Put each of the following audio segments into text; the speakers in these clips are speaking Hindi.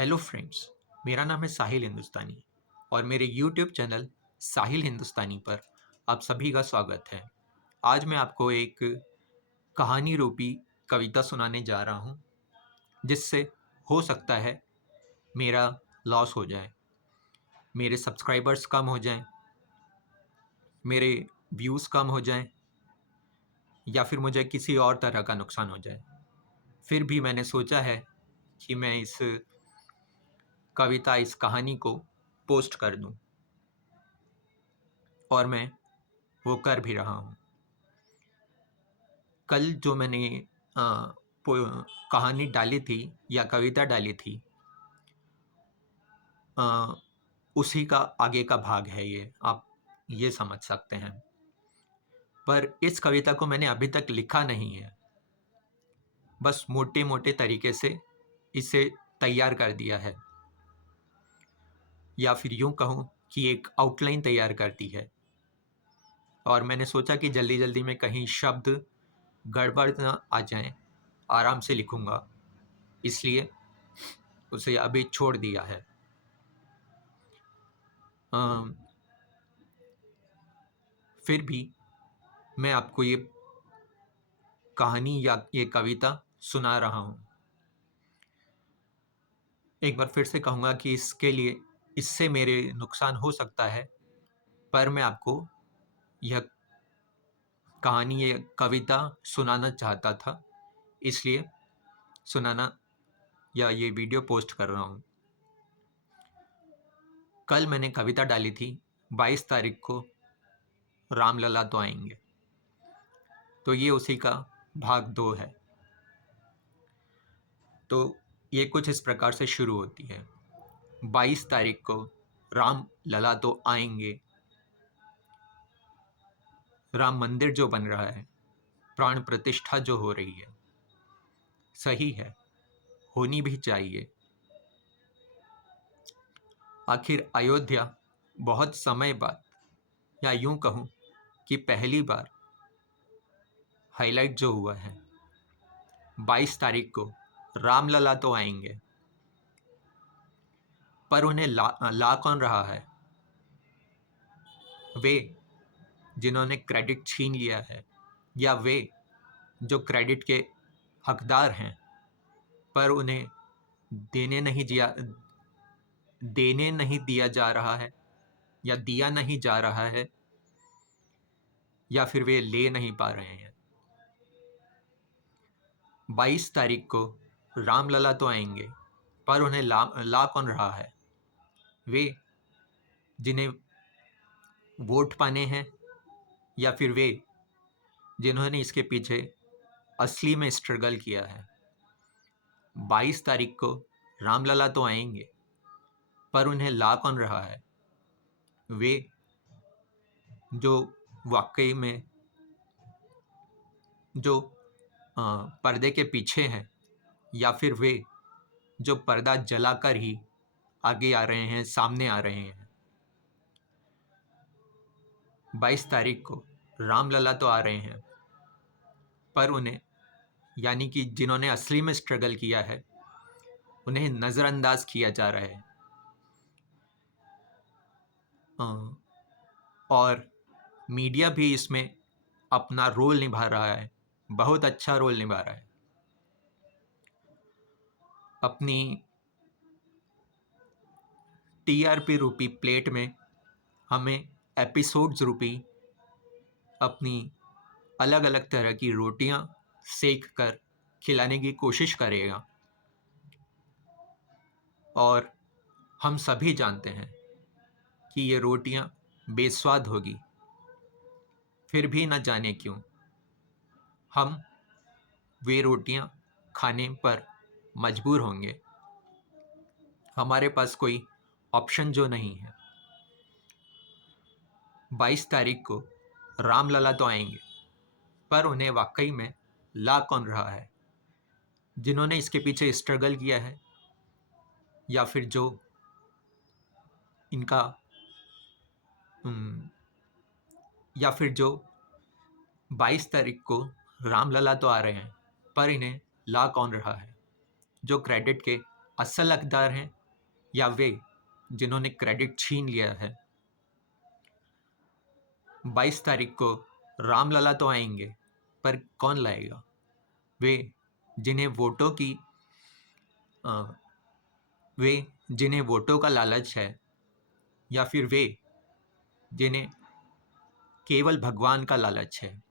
Hello friends. मेरा नाम है साहिल हिंदुस्तानी और मेरे यूट्यूब चैनल साहिल हिंदुस्तानी पर आप सभी का स्वागत है। आज मैं आपको एक कहानी रूपी कविता सुनाने जा रहा हूँ, जिससे हो सकता है मेरा लॉस हो जाए, मेरे सब्सक्राइबर्स कम हो जाएं, मेरे व्यूज़ कम हो जाएं या फिर मुझे किसी और तरह का नुकसान हो जाए। फिर भी मैंने सोचा है कि मैं इस कविता, इस कहानी को पोस्ट कर दूँ, और मैं वो कर भी रहा हूँ। कल जो मैंने अ, कहानी डाली थी या कविता डाली थी, अ, उसी का आगे का भाग है ये, आप ये समझ सकते हैं। पर इस कविता को मैंने अभी तक लिखा नहीं है, बस मोटे मोटे तरीके से इसे तैयार कर दिया है, या फिर यूं कहूँ कि एक आउटलाइन तैयार कर दी है। और मैंने सोचा कि जल्दी जल्दी में कहीं शब्द गड़बड़ न आ जाएं, आराम से लिखूंगा, इसलिए उसे अभी छोड़ दिया है। अम, फिर भी मैं आपको ये कहानी या ये कविता सुना रहा हूँ। एक बार फिर से कहूँगा कि इससे मेरे नुकसान हो सकता है, पर मैं आपको यह कहानी, ये कविता सुनाना चाहता था, इसलिए सुनाना या ये वीडियो पोस्ट कर रहा हूँ। कल मैंने कविता डाली थी 22 तारीख को, रामलला तो आएंगे। तो ये उसी का भाग 2 है। तो ये कुछ इस प्रकार से शुरू होती है। 22 तारीख को राम लला तो आएंगे। राम मंदिर जो बन रहा है, प्राण प्रतिष्ठा जो हो रही है, सही है, होनी भी चाहिए। आखिर अयोध्या बहुत समय बाद, या यूं कहूं कि पहली बार हाईलाइट जो हुआ है, 22 तारीख को रामलला तो आएंगे। पर उन्हें ला कौन रहा है? वे जिन्होंने क्रेडिट छीन लिया है, या वे जो क्रेडिट के हकदार हैं, पर उन्हें देने नहीं दिया देने नहीं दिया जा रहा है, या दिया नहीं जा रहा है, या फिर वे ले नहीं पा रहे हैं। 22 तारीख को रामलला तो आएंगे, पर उन्हें ला कौन रहा है? वे जिन्हें वोट पाने हैं, या फिर वे जिन्होंने इसके पीछे असली में स्ट्रगल किया है। 22 तारीख को रामलला तो आएंगे, पर उन्हें ला कौन रहा है? वे जो वाकई में जो पर्दे के पीछे हैं, या फिर वे जो पर्दा जलाकर ही आगे आ रहे हैं, सामने आ रहे हैं। 22 तारीख को रामलला तो आ रहे हैं, पर उन्हें, यानी कि जिन्होंने असली में स्ट्रगल किया है, उन्हें नज़रअंदाज किया जा रहा है। और मीडिया भी इसमें अपना रोल निभा रहा है, बहुत अच्छा रोल निभा रहा है। अपनी टीआरपी रूपी प्लेट में हमें एपिसोड्स रूपी अपनी अलग अलग तरह की रोटियां सेक कर खिलाने की कोशिश करेगा। और हम सभी जानते हैं कि ये रोटियां बेस्वाद होगी, फिर भी न जाने क्यों हम वे रोटियां खाने पर मजबूर होंगे। हमारे पास कोई ऑप्शन जो नहीं है। 22 तारीख को रामलला तो आएंगे, पर उन्हें वाकई में ला कौन रहा है? जिन्होंने इसके पीछे स्ट्रगल किया है, या फिर जो इनका या फिर जो 22 तारीख को रामलला तो आ रहे हैं, पर इन्हें ला कौन रहा है? जो क्रेडिट के असल हकदार हैं या वे जिन्होंने क्रेडिट छीन लिया है? 22 तारीख को रामलला तो आएंगे, पर कौन लाएगा? वे जिन्हें वोटों की अ, वे जिन्हें वोटों का लालच है, या फिर वे जिन्हें केवल भगवान का लालच है?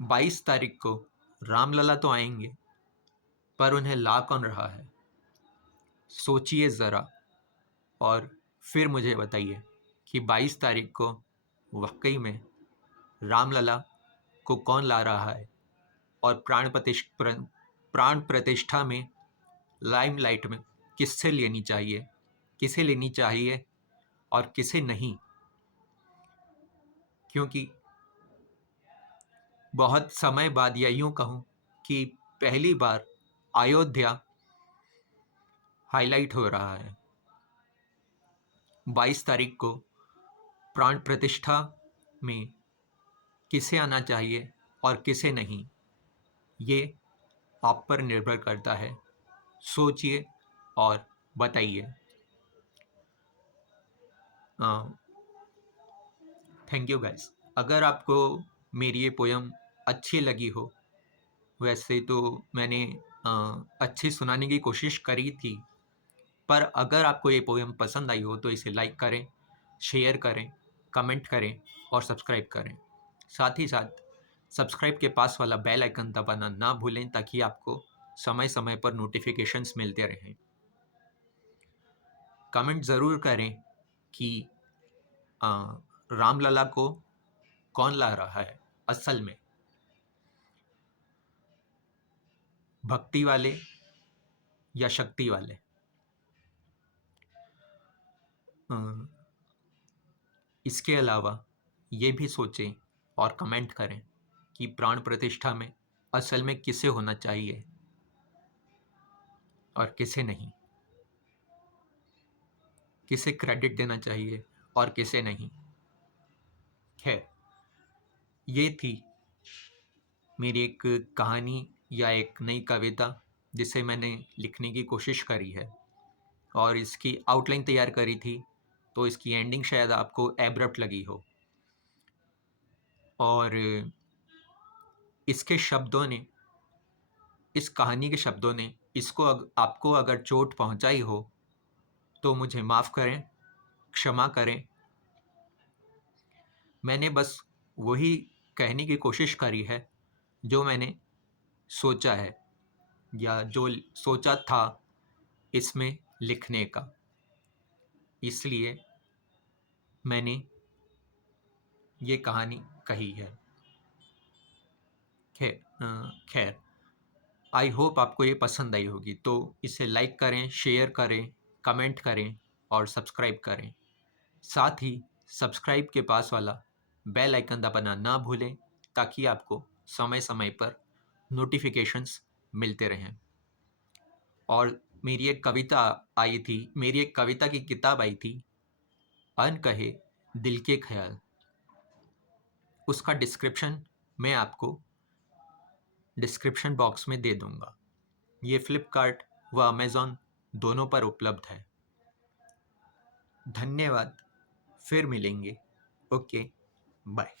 22 तारीख को रामलला तो आएंगे, पर उन्हें ला कौन रहा है? सोचिए ज़रा और फिर मुझे बताइए कि 22 तारीख को वाकई में रामलला को कौन ला रहा है, और प्राण प्रतिष्ठा में, लाइमलाइट में किससे लेनी चाहिए, किसे लेनी चाहिए और किसे नहीं? क्योंकि बहुत समय बाद, या यूं कहूं कि पहली बार अयोध्या हाईलाइट हो रहा है। 22 तारीख को प्राण प्रतिष्ठा में किसे आना चाहिए और किसे नहीं, ये आप पर निर्भर करता है। सोचिए और बताइए। Thank you guys. अगर आपको मेरी ये पोयम अच्छी लगी हो, वैसे तो मैंने अच्छी सुनाने की कोशिश करी थी, पर अगर आपको ये पोयम पसंद आई हो तो इसे लाइक करें, शेयर करें, कमेंट करें और सब्सक्राइब करें। साथ ही साथ सब्सक्राइब के पास वाला बेल आइकन दबाना ना भूलें, ताकि आपको समय समय पर नोटिफिकेशंस मिलते रहें। कमेंट ज़रूर करें कि रामलला को कौन ला रहा है असल में, भक्ति वाले या शक्ति वाले? इसके अलावा ये भी सोचें और कमेंट करें कि प्राण प्रतिष्ठा में असल में किसे होना चाहिए और किसे नहीं, किसे क्रेडिट देना चाहिए और किसे नहीं। खैर, ये थी मेरी एक कहानी या एक नई कविता जिसे मैंने लिखने की कोशिश करी है, और इसकी आउटलाइन तैयार करी थी, तो इसकी एंडिंग शायद आपको एब्रप्ट लगी हो, और इसके शब्दों ने, इस कहानी के शब्दों ने आपको अगर चोट पहुंचाई हो तो मुझे माफ़ करें, क्षमा करें। मैंने बस वही कहने की कोशिश करी है जो मैंने सोचा है, या जो सोचा था इसमें लिखने का, इसलिए मैंने ये कहानी कही है। खैर, आई होप आपको ये पसंद आई होगी, तो इसे लाइक करें, शेयर करें, कमेंट करें और सब्सक्राइब करें। साथ ही सब्सक्राइब के पास वाला बेल आइकन दबाना ना भूलें, ताकि आपको समय समय पर नोटिफिकेशंस मिलते रहें। और मेरी एक कविता की किताब आई थी, अनकहे दिल के ख्याल। उसका डिस्क्रिप्शन मैं आपको डिस्क्रिप्शन बॉक्स में दे दूंगा। ये फ्लिपकार्ट व अमेज़ॉन दोनों पर उपलब्ध है। धन्यवाद। फिर मिलेंगे। Okay, bye.